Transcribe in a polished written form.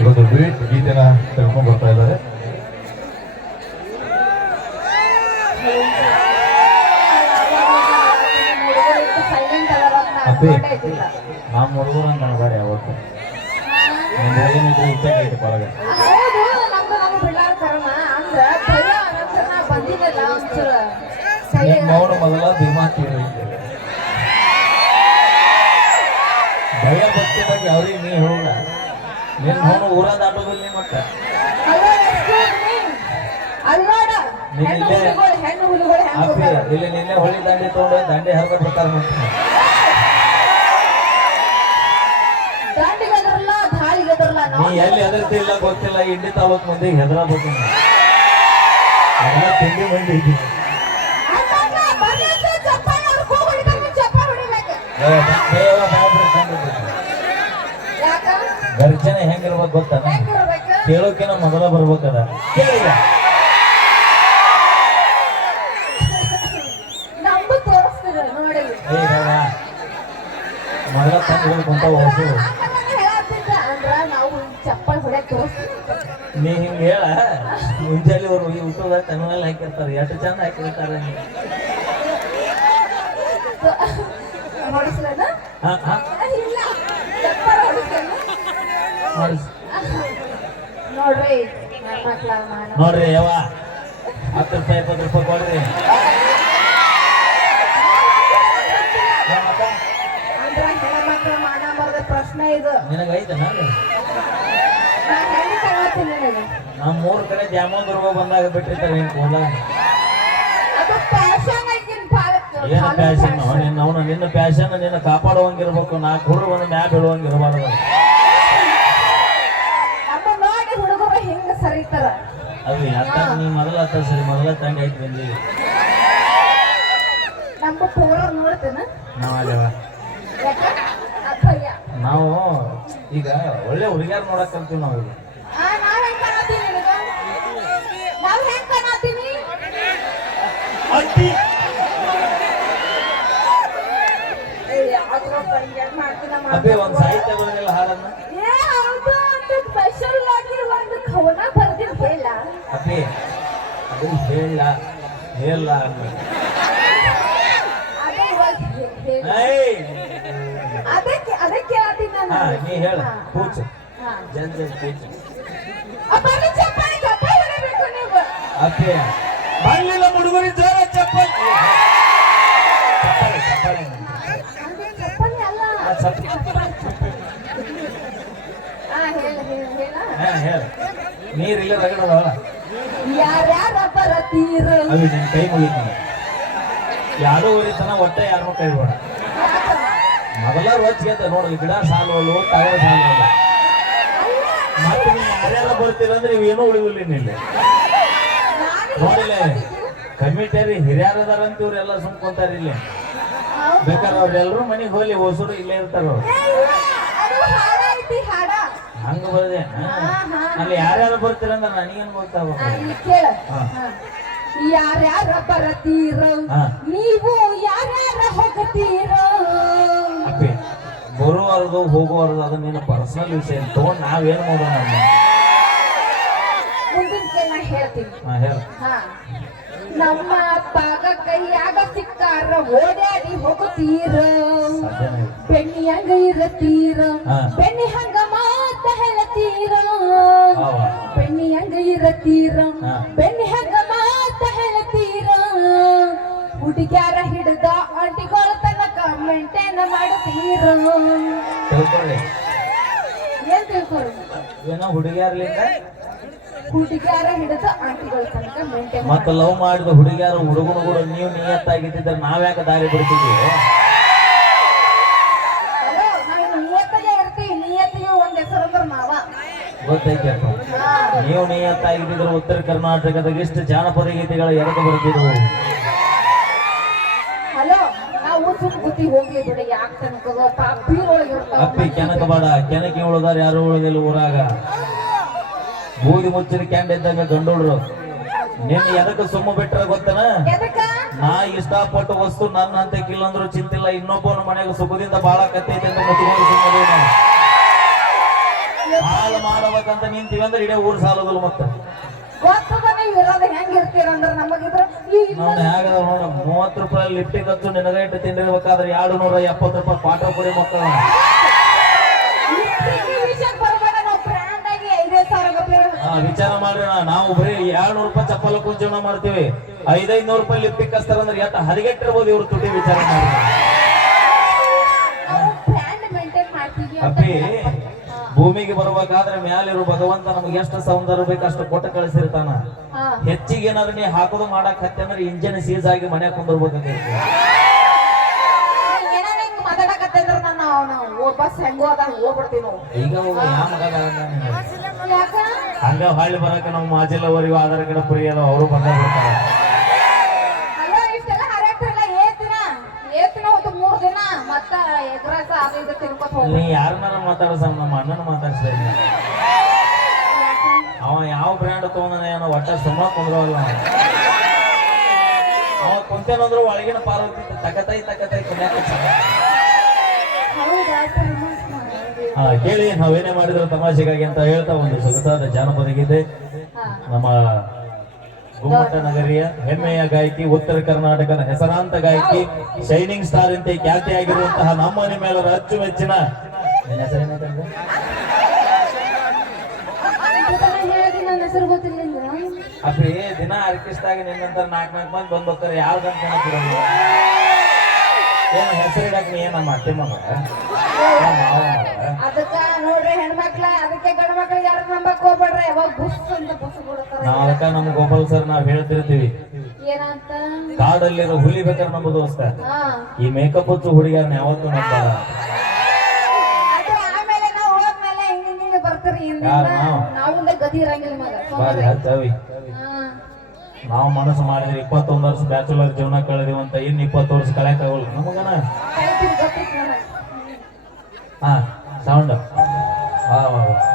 ಇವತ್ತು ಬೀಟ್ ಗೀತೆನ ತಿಳ್ಕೊಂಡು ಬರ್ತಾ ಇದ್ದಾರೆ. ನಮ್ಮ ಹುಡುಗರಂತ ಅನ್ಬೇಡ ಯಾವತ್ತು ಏನಿದ್ರು ಇಚ್ಛೆ ಐತೆ ಹೊರಗೆ. ಮೌನ ಮೊದಲ ಧೀಮಾ ಭಯ ಭಕ್ತಿ ಬಗ್ಗೆ ಅವ್ರಿಗೆ ನೀ ಹೋಗ ನಿನ್ ನೋಡು ಊರ ದಾಟೋದಿಲ್ಲ ನೀ ಮತ್ತೆ ಇಲ್ಲಿ ನಿನ್ನೆ ಹೊಳಿ ದಂಡೆ ತಗೊಂಡು ದಂಡೆ ಹರಿದ ಪ್ರಕಾರ ನೀ ಎಲ್ಲಿ ಹೆದರ್ತಿ ಇಲ್ಲ ಗೊತ್ತಿಲ್ಲ. ಇಂಡಿ ತಾಲೂಕ್ ಮಂದಿಗೆ ಹೆದರಬೇಕು ಎಲ್ಲ ತಿಂಡಿ ಮಂದಿ ಇದ್ದೀವಿ. ಗರ್ಜನೆ ಹೆಂಗಿರ್ಬೇಕು ಗೊತ್ತ ಕೇಳೋಕಿನ ಮೊದಲ ಬರ್ಬೇಕದ ಕೇಳಿದ ಮೊದಲ ತಂದು ಕುಂತ ಹೊಸು ನೀ ಹಿಂಗ ಹೇಳ ಮುಂಜಾನೆ ಅವ್ರು ಊಟದ ತನ್ನಲ್ಲಿ ಹಾಕಿರ್ತಾರೆ ಎಷ್ಟು ಚಂದ ಹಾಕಿರ್ತಾರೆ. ನೋಡ್ರಿ ಯಾವ 10 ರೂಪಾಯಿ 20 ರೂಪಾಯಿ ಕೊಡ್ರಿ. ಪ್ರಶ್ನೆ ಇದು ನಿನಗೈತ ನಮ್ಮ 3 ಕಡೆ ಜಾಮೂನ್ ದುರ್ಗ ಬಂದಾಗ ಬಿಟ್ಟಿರ್ತಾರೆ ನೀನ್ ಕೂಲ ಏನು ಪ್ಯಾಶನ್ ಅವನು ನಿನ್ನ ಪ್ಯಾಶನ್ ನಿನ್ನ ಕಾಪಾಡುವಂಗಿರ್ಬೇಕು. 4 ಹುಡುಗರು ಒಂದು ಮ್ಯಾಪ್ ಹೇಳುವಂಗಿರಬಾರ್ದು. ಅದು ಅತ್ತ ನೀ ಮೊದಲ ಅತ್ತ ಸರಿ ಮೊದಲ ತಂಡಿ ಆಯ್ತು ಬಂದಿ ನಾವು ಈಗ ಒಳ್ಳೆ ಹುಡುಗಿಯಾರ ನೋಡಕ್ ಕಲ್ತೀವಿ ನಾವು. ಈಗ ಅದೇ ಒಂದ್ ಸಾಹಿತ್ಯ ಬರೋದಿಲ್ಲ ಹಾಡನ್ನ ಅದೇ ಅದು ಹೇಳ ಹೇಳ ನೀ ಹೇಳ ಕೂಚು ಜನ್ ಜನ್ ಕೂಚು ಅದೇ ಬರ್ಲಿಲ್ಲ ಹುಡುಗರಿ ಜೋರ ಚಪ್ಪಲ್ ಹೇಳ ನೀರಿಲ್ಲ ರಗಡದವಳ ಅದು ನಿನ್ ಕೈ ಮುಗಿತೀನಿ ಯಾರೋ ಉರಿತನ ಒಟ್ಟೆ ಯಾರನ್ನೂ ಕೈ ಬೇಡ. ಮೊದಲ ರೋಚಿಗೆ ನೋಡ್ರಿ ಗಿಡ ಸಾಲುವಲ್ಲ ಟಗರ ಸಾಲುವಲ್ಲ ಮತ್ತೆ ನೀವು ಯಾರ್ಯಾರ ಬರ್ತೀರ ಅಂದ್ರೆ ನೀವೇನೂ ಉಳಿದಿಲ್ಲ ಇಲ್ಲಿ ನೋಡಿಲ್ಲ. ಕಮಿಟಿಯರಿ ಹಿರಿಯರದಾರಂತ ಇವ್ರೆಲ್ಲ ಸುಮ್ಕೊಂತಾರ ಇಲ್ಲಿ. ಬೇಕಾದ್ರೆ ಅವ್ರೆಲ್ಲರೂ ಮನೆಗೆ ಹೋಗ್ಲಿ ಹೊಸರು ಇಲ್ಲೇ ಇರ್ತಾರ ಅವ್ರು ಹಂಗ ಬರ್ದೆ. ಅಲ್ಲಿ ಯಾರ್ಯಾರು ಬರ್ತೀರ ಅಂದ್ರೆ ನನಗೇನು ಗೊತ್ತಾಗ ಯಾರ್ಯಾರ ಬರತೀರ ನೀವು ಯಾರ್ಯಾರ ಹೋಗತೀರ ಅಪ್ಪಿ ಬರುವವರೆಗೂ ಹೋಗುವವರೆಗೂ ಅದು ನಿನ್ನ ಪರ್ಸನಲ್ ವಿಷಯ ತಗೊಂಡು ನಾವೇನು ಮಾಡೋಣ. ಮುಂದಿನ ಹೇಳ್ತೀನಿ ಹೇಳ ನಮ್ಮ ಅಪ್ಪಗ ಕೈಯಾಗ ಸಿಕ್ಕಾರ ಓಡಾಡಿ ಹೋಗುತ್ತೀರ ಬೆಣ್ಣಿ ಹಂಗ ಇರತೀರ ಬೆಣ್ಣಿ ಹಂಗ ಮಾತ ಹೇಳತೀರ ಬೆಣ್ಣಿ ಹಂಗ ಇರತೀರ ಬೆಣ್ಣಿ ಹಂಗ ಮಾತ ಹೇಳತೀರ ಹುಡುಗ್ಯಾರ ಹಿಡ್ದ ಅಂಟಿಗಳ ತನಕ ಮೇಂಟೈನ್ ಮಾಡುತ್ತೀರ. ಏನ್ ತಿಳ್ಕೊಳ್ಳಿ ಏನೋ ಹುಡುಗಿಯರ್ಲಿಂದ ಹುಡುಗ್ಯಾರ ಹಿಡಿದ ಆಂಟಿಗಳ ತನಕ ಮೇಂಟೈನ್ ಮತ್ತೆ ಲವ್ ಮಾಡಿದ ಹುಡುಗಿಯಾರ ಹುಡುಗನು ಕೂಡ ನೀವು ನಿಯತ್ತಾಗಿದ್ದಿದ್ರೆ ನಾವ್ಯಾಕೆ ದಾರಿ ಬಿಡ್ತಿದ್ವಿ. ನಿಯತ್ತಿಗೆ ಇರ್ತೀವಿ. ನಿಯತ್ತಿಗೆ ಒಂದ್ ಹೆಸರು ಅಂದ್ರೆ ನಾವ ಗೊತ್ತೈತಪ್ಪ. ನೀವು ನಿಯತ್ತಾಗಿದ್ದಿದ್ರೆ ಉತ್ತರ ಕರ್ನಾಟಕದಾಗ ಎಷ್ಟು ಜಾನಪದ ಗೀತೆಗಳು ಎಡಕ್ಕೆ ಬರ್ತಿದ್ವು. ಹಲೋ ನಾವು ಸುಮ್ಮನೆ ಹೋಗ್ಲಿ ಬಿಡ ಯಾಕೆ ತನಕ ಪಾಪಿ ಒಳಗೆ ಅಪ್ಪಿ ಕೆನಕ ಬೇಡ. ಕೆನಕಿ ಉಳಿದಾರ ಯಾರು ಉಳಿದಿಲ್ಲ ಊರಾಗ. ಬೂದಿ ಮುಚ್ಚಿದ ಕ್ಯಾಂಡ್ ಇದ್ದಂಗ ಗಂಡೋಡ್ರು ನಿನ್ನ ಎದಕ್ಕೆ ಸುಮ್ಮ ಬಿಟ್ರ ಗೊತ್ತನ? ನಾ ಇಷ್ಟಪಟ್ಟ ವಸ್ತು ನನ್ನ ಅಂತ ಕಿಲ್ಲಂದ್ರು ಚಿಂತಿಲ್ಲ. ಇನ್ನೊಬ್ಬನ ಮನೆಗೆ ಸುಖದಿಂದ ಬಾಳ ಕತ್ತೈತೆ ಅಂತ ಮುಚ್ಚಿಕೊಂಡು ಸುಮ್ಮನೆ ಹಾಲು ಮಾಡ್ಬೇಕಂತ ನಿಂತೀವಿ ಅಂದ್ರೆ ಇಡೀ ಊರ್ ಸಾಲೋದಿಲ್ಲ ಮತ್ತೆ ಗೊತ್ತದ ನೀವು ಇರೋದು ಹೆಂಗ್ ಇರ್ತೀರಂದ್ರ ನಮಗಿದ್ರ ಈಗ ನೋಡಿ ಹೇಗದ ನೋಡ 30 ರೂಪಾಯಿ ಲಿಫ್ಟಿ ಖರ್ಚು ನಿನಗೆ ಇಟ್ಟು ತಿಂದಿರ್ಬೇಕಾದ್ರೆ 270 ರೂಪಾಯಿ ಕ್ವಾರ್ಟರ್ ಕೊಡಿ ಮಕ್ಕಳ ವಿಷಯಕ್ಕೆ ಬರ್ಬೇಡ ನಾವು ಬ್ರ್ಯಾಂಡ್ ಆಗಿ 5,000 ರೂಪಾಯಿ ವಿಚಾರ ಮಾಡ್ರಿ ನಾವು ಬರೀ 200 ರೂಪಾಯಿ ಚಪ್ಪಲ ಜೀವನ ಮಾಡ್ತೀವಿ 500 ರೂಪಾಯಿ ಲಿಫ್ಟಿ ಕಸ್ತಾರಂದ್ರೆ ಎಷ್ಟು ಹರಿಗೆಟ್ಟಿರ್ಬೋದು ಇವ್ರು ತುಟಿ ವಿಚಾರ ಮಾಡಿ ನಾವು ಬ್ರ್ಯಾಂಡ್ ಮೇಂಟೈನ್ ಮಾಡ್ತೀವಿ ಅಂತ ಅಪ್ಪಿ ಭೂಮಿಗೆ ಬರ್ಬೇಕಾದ್ರೆ ಮ್ಯಾಲಿರೋ ಭಗವಂತ ನಮ್ಗೆ ಎಷ್ಟು ಸೌಂದರ್ಯ ಬೇಕು ಅಷ್ಟು ಕೊಟ್ಟು ಕಳಿಸಿರ್ತಾನ ಹಾ ಹೆಚ್ಚಿಗೆ ಏನಾದ್ರು ನೀ ಹಾಕೋದು ಮಾಡಕ್ ಹತ್ತೆ ಅಂದ್ರೆ ಇಂಜಿನ್ ಸೀಸ್ ಆಗಿ ಮನೆ ಕುಂದಿರ್ಬೇಕಾಗೈತಿ ಏನಾರ ಹಿಂಗ್ ಮಾತಾಡಕತ್ತಂದ್ರ ನಾನು ಬಸ್ ಹೆಂಗೋ ಅದ ಹೋಗ್ಬಿಡ್ತೀವಿ ನಾವು ಈಗ ಹೋಗಿ ಯಾ ಮಗ ಯಾಕ ಹಂಗ ಹೊಳ್ಳಿ ಬರಕ ನಮ್ಮ ಮಾಜಿಲವರಿಗೂ ಆಧಾರ್ ಕಾರ್ಡ್ ಫ್ರೀ ಅದ ಅವರು ಬಂದ ಬಿಡ್ತಾರೆ ಅಲ್ಲ ಇಷ್ಟೆಲ್ಲ ಹರಕ್ತಿರಲ್ಲ ಏತಿನ ಹೊತ್ತು 3 ದಿನ ಮತ್ತ ಎಗ್ರಸ ಅದು ಇದು ತಿನ್ಕೊತ ಹೋಗ್ಲಿ ನೀ ಯಾರನ್ನಾರ ಮಾತಾಡ್ಸ ನಮ್ಮ ಅಣ್ಣನ ಮಾತಾಡ್ಸಿದ ಅವ ಯಾವ ಬ್ರ್ಯಾಂಡ್ ತಗೊಂಡನ ಏನೋ ಒಟ್ಟ ಸುಮ್ಮ ಕುಂದ್ರವಲ್ಲ ಅವ ಕುಂತೇನಂದ್ರು ಒಳಗಿನ ಪಾರ್ವತಿ ತಕತೈ ಕುಣ್ಯಾಕ ಕೇಳಿ ನಾವೇನೇ ಮಾಡಿದ್ರು ತಮಾಷೆಗಾಗಿ ಅಂತ ಹೇಳ್ತಾ ಒಂದು ಸೊಗಸಾದ ಜಾನಪದ ಗೀತೆ ನಮ್ಮ ಗುಮ್ಮಟ ನಗರಿಯ ಹೆಮ್ಮೆಯ ಗಾಯಕಿ ಉತ್ತರ ಕರ್ನಾಟಕದ ಹೆಸರಾಂತ ಗಾಯಕಿ ಶೈನಿಂಗ್ ಸ್ಟಾರ್ ಅಂತ ಖ್ಯಾತಿಯಾಗಿರುವಂತಹ ನಮ್ಮ ನಿಮ್ಮೆಲ್ಲರ ಅಚ್ಚುಮೆಚ್ಚಿನ ನಿನ್ನ ಹೆಸರೇನಂತಂದ್ರೆ ನನ್ನ ಹೆಸರು ಗೊತ್ತಿಲ್ಲ ಅಪ್ಪಿ ದಿನ ಆರ್ಕೆಸ್ಟ್ ಆಗಿ ನಿನ್ನಂತ 4 ಮಂದಿ ಬಂದ್ ಬರ್ತಾರೆ ಯಾವ್ದಂತ ಕಾಣತಿರಲ್ಲ ಏನ ಹೆಸರಿಡಕ್ ನೀ ಏನಮ್ಮ ಅತ್ತೆ ಮಗ ಅದಕ್ಕ ನೋಡ್ರಿ ಹೆಣ್ಮಕ್ಳ ಅದಕ್ಕೆ ಗಂಡ ಮಕ್ಳಿಗೆ ಯಾರು ನಂಬಕ್ ಹೋಗ್ಬೇಡ್ರಿ ಯಾವಾಗ ಬುಸ್ ಅಂತ ಬುಸ್ ಬಿಡ್ತಾರ ನಾವ್ ಅದಕ್ಕ ನಮ್ ಗೋಪಾಲ್ ಸರ್ ನಾವ್ ಹೇಳ್ತಿರ್ತೀವಿ ಏನಂತ ಕಾಡಲ್ಲಿರೋ ಹುಲಿ ಬೇಕಾದ್ರೆ ನಮ್ಮ ದೋಸ್ತ ಹಾ ಈ ಮೇಕಪ್ ಹಚ್ಚು ಹುಡುಗಿಯರ್ನ ಯಾವತ್ತೂ ನಂಬಲ್ಲ ಅದು ಆಮೇಲೆ ನಾವು ಹೋದ್ಮೇಲೆ ಹಿಂಗ ಬರ್ತೀರಿ ಯಾರು ನಾವಿಂದ ಗತಿ ಇರಂಗಿಲ್ಲ ಮಗ ಬಾರಿ ಹಚ್ಚವಿ ನಾವು ಮನಸ್ಸು ಮಾಡಿದ್ರೆ 21 ವರ್ಷ ಬ್ಯಾಚುಲರ್ ಜೀವನ ಕಳೆದಿವಿ ಅಂತ ಇನ್ನು 20 ವರ್ಷ ಕಳೆಯಕ್ ಆಗೋಲ್ಲ ನಮಗನ ಹಾ ಸೌಂಡ್ ವಾ ವಾ ವಾ